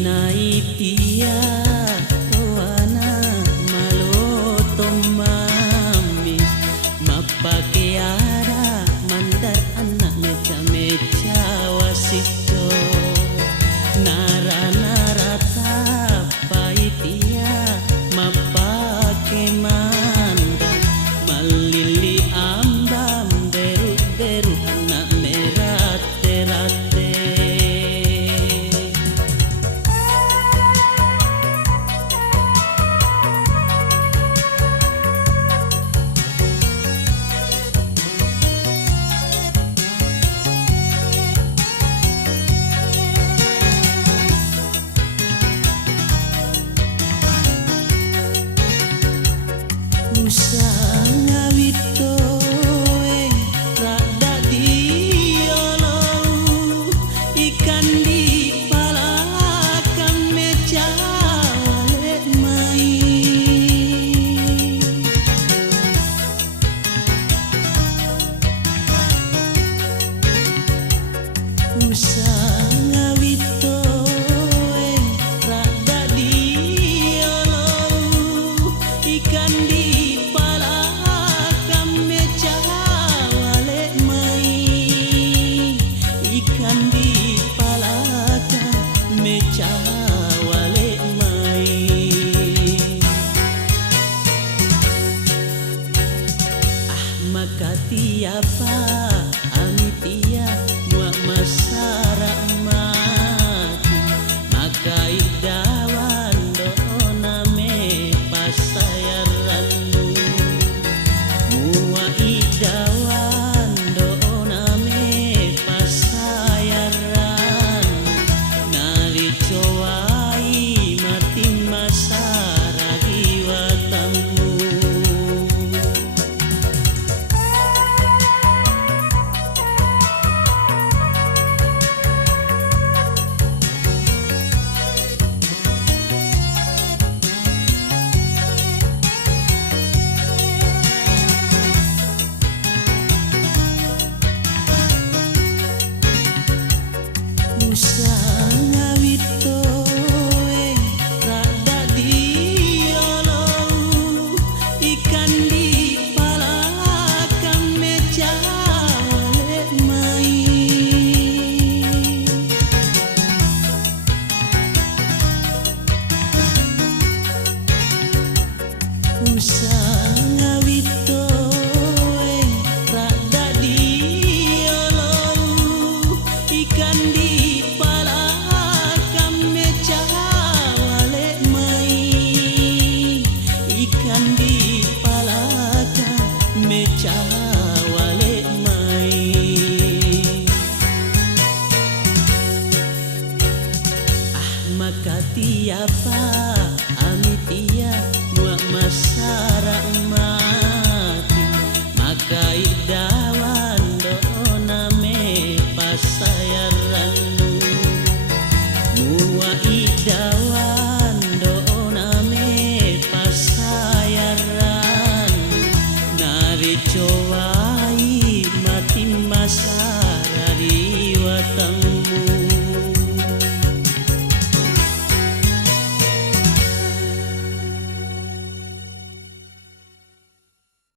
Inaitia toana maloto mami mapakeara mandat anak meca-meca wasito nara-nara tapaitia mapake mandat malili ambam deru-deru anak merate-rate. Usang ngawito rada diolo ikan di palakan meja walek mai. Usang ngawito rada diolo ikan di ikan di palaka meca walek mai. Maka tiapa amitia muak masara mati maka idawan dona me pasayaranmu muak idawan dona me coai mati masara giwatamu. Usang ngawito rada diolo ikan di palakan meja walek mai. Usang ngawito rada diolo ikan di ikan di palaka meca walek mai. Maka tiapa amitia muak masara mati maka idawan dona me pasayaranmu muak